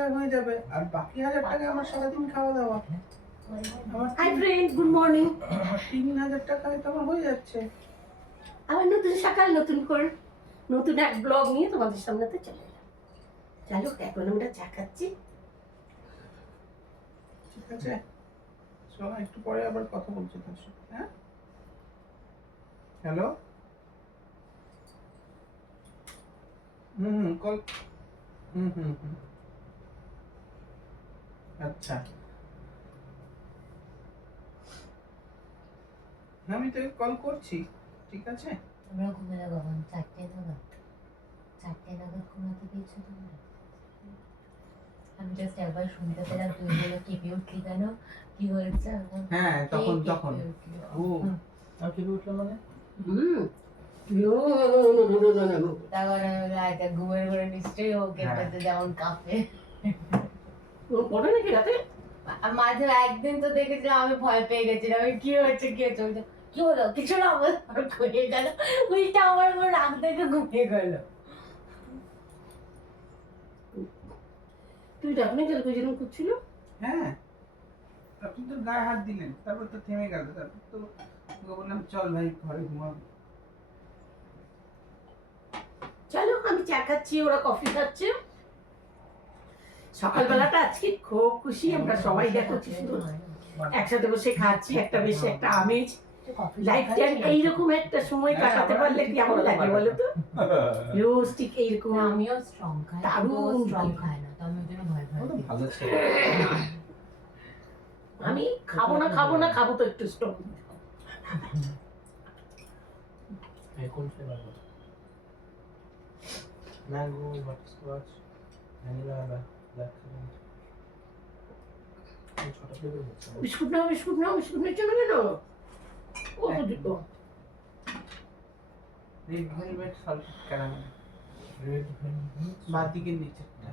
টাকায় হয়ে যাবে, আর বাকি 1000 টাকা আমার সারাদিন খাওয়া দাওয়া। Hi friend, good morning. 3000 টাকায় তো আমার হয়ে যাচ্ছে। আবার নতুন সকাল, নতুন এক ব্লগ নিয়ে তোমাদের সামনেতে চলে এলাম। চলো, এখন আমরা চা খাচ্ছি। ঠিক আছে, চলো একটু পরে আবার কথা বলছি তোর সাথে। হ্যাঁ, হ্যালো। কল। আচ্ছা, আমি তো কল করছি, ঠিক আছে। তোমরা ঘুমে যাবো কখন? 4টে নাগাদ ঘুমাতে গিয়েছো তোমরা? আমি জাস্ট একবার শুনতে পেলাম তুই বলে কেঁপে উঠলি কেন, কি হয়েছে? হ্যাঁ, তখন ও আর কি উঠলো মানে তারপরে রাতে ঘুমের ঘরে নিশ্চয়ই ও কেঁপেছে, যেমন কাঁপে। পড়ে নাকি রাতে? মাঝে একদিন তো দেখেছিলাম আমি ভয় পেয়ে গেছিলাম, আমি কি হচ্ছে কি হলো, কিছু না, আমার ঘুমিয়ে গেল, উল্টা আমার উপর রাগ থেকে ঘুমিয়ে গেল। তুই ডাকনি গেল, তুই যেরকম করছিল। হ্যাঁ, আপনি তো গায়ে হাত দিলেন, তারপর তো থেমে গেল। তারপর তো ওকে বললাম চল ভাই ঘরে ঘুমাবো। চলো, আমি চা খাচ্ছি, ওরা কফি খাচ্ছে। সকালবেলাটা আজকে খুব খুশি আমরা সবাই, দেখো কি সুন্দর একসাথে বসে খাচ্ছি, একটা বেশি একটা আমেজ। লাইফ টাইম এইরকম একটা সময় কাটাতে পারলে কেমন লাগে বলো তো? রোজ ঠিক এইরকম। আমিও স্ট্রং খাই, দারুণ স্ট্রং খাই না, তো আমি ওই জন্য ভয় ভালো ছিল। আমি খাবো তো একটু স্ট্রং। কোন flavour? Mango, butterscotch, vanilla, black current. এই ছোট ফ্লেভার হচ্ছে। বিস্কুট নাও, বিস্কুট নিচ্ছ না কেন? ও তো দিতো red velvet salted caramel. Red velvet বাদিকের নিচেরটা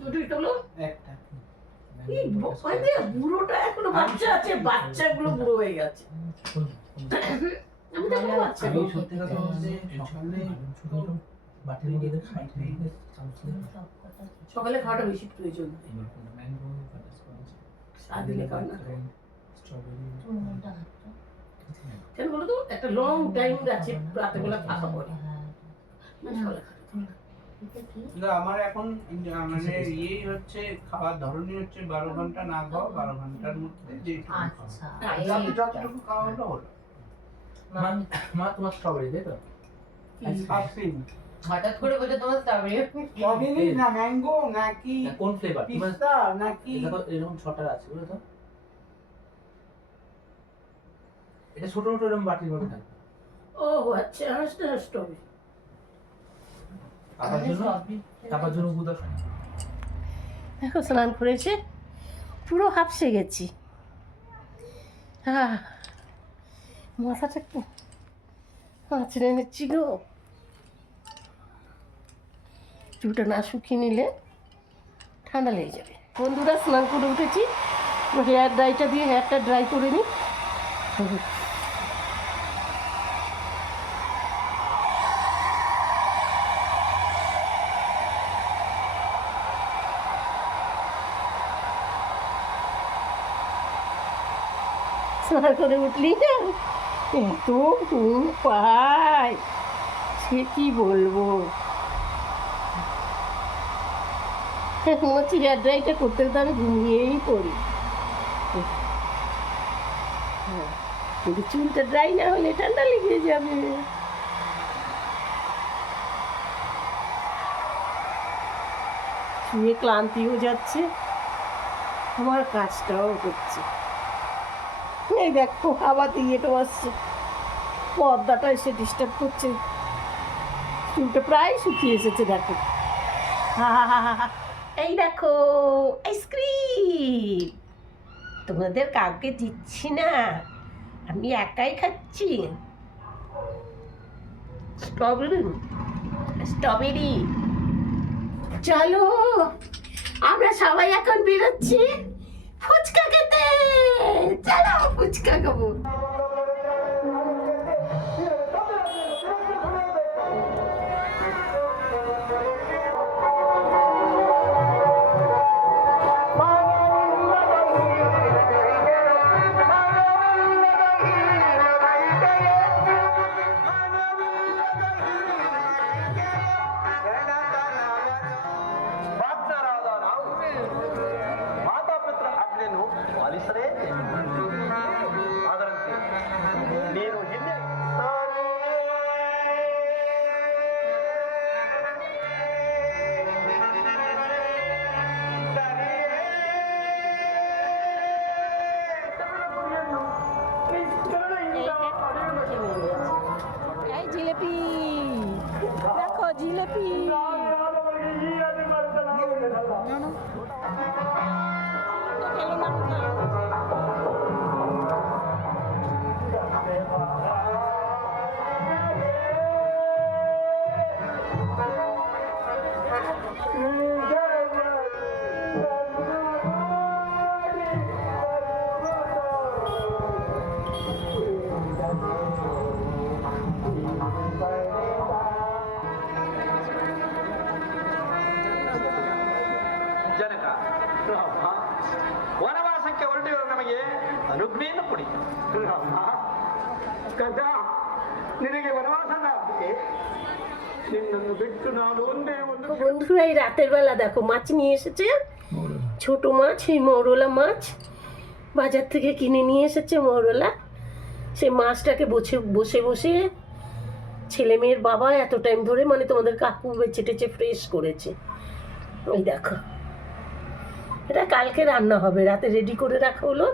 দুটোই তোলো একটা। এই মানে বুড়োটা এখনো বাচ্চা আছে, বাচ্চাগুলো বুড়ো হয়ে গেছে। আমি তো এখনো বাচ্চা। আমি সত্যি কথা বলতে সকালে বাটির মধ্যে খাই সকালে খাওয়াটা বেশি প্রয়োজন। ম্যাঙ্গো, বাটারস্কচ, সারাদিনে খাওয়া না, স্ট্রবেরি। কেন বলো তো? একটা লং টাইম আছে রাতে বেলা থাকা পড়ে। না, আমার এখন মানে ইয়েই হচ্ছে, খাওয়ার ধরনই হচ্ছে 12 ঘন্টা না খাওয়া, 12 ঘন্টার মধ্যে যেটুকু আচ্ছা, যতটুকু খাওয়া হলো হলো। মা তোমার স্ট্রবেরি তাই তো? আইসক্রিম হঠাৎ করে বলে তোমার স্ট্রবেরি স্ট্রবেরি না ম্যাঙ্গো নাকি কোন ফ্লেভার? পিস্তা নাকি? দেখো এরকম 6টা আছে বুঝলে তো? এটা ছোট ছোট এরকম বাটির মধ্যে থাকে। ও আচ্ছা, স্ট্রবেরি। তারপর জন্য বুদা। দেখো স্নান করেছে, পুরো হাঁপসে গেছি। মাথাটা একটু আঁচড়ে নিচ্ছি গো, চুলটা না শুকিয়ে নিলে ঠান্ডা লেগে যাবে। বন্ধুরা, স্নান করে উঠেছি, হেয়ার ড্রাইটা দিয়ে হেয়ারটা ড্রাই করে নিই। স্নান করে উঠলি না, এত ঘুম পায় সে কি বলবো। মনে হচ্ছে হেয়ার ড্রাইটা করতে তো আমি ঘুমিয়েই পড়ি। কিন্তু চুলটা ড্রাই না হলে ঠান্ডা লেগে যাবে। শুয়ে ক্লান্তিও যাচ্ছে, আমার কাজটাও হচ্ছে। এই দেখো আবার ইয়েটাও আসছে, পর্দাটা এসে ডিস্টার্ব করছে। চুলটা প্রায় শুকিয়ে এসেছে, দেখো। এই দেখো আইসক্রিম, তোমাদের কাউকে দিচ্ছি না, আমি একাই খাচ্ছি। স্ট্রবেরি। চলো, আমরা সবাই এখন বেরোচ্ছি ফুচকা খেতে। চলো ফুচকা খাবো। ಕಸ ನಿನಗೆ ವನವಾಸ ನಿನ್ನನ್ನು ಬಿಟ್ಟು ನಾನು ಒಂದೇ ಒಂದು তো বন্ধুরা এই রাতের বেলা দেখো মাছ নিয়ে এসেছে, ছোট মাছ, এই মৌরলা মাছ বাজার থেকে কিনে নিয়ে এসেছে মৌরলা। সেই মাছটাকে বসে বসে বসে ছেলে মেয়ের বাবা এত টাইম ধরে মানে তোমাদের কাকু বেছে টেচে ফ্রেশ করেছে। ওই দেখো, এটা কালকে রান্না হবে, রাতে রেডি করে রাখা হলো।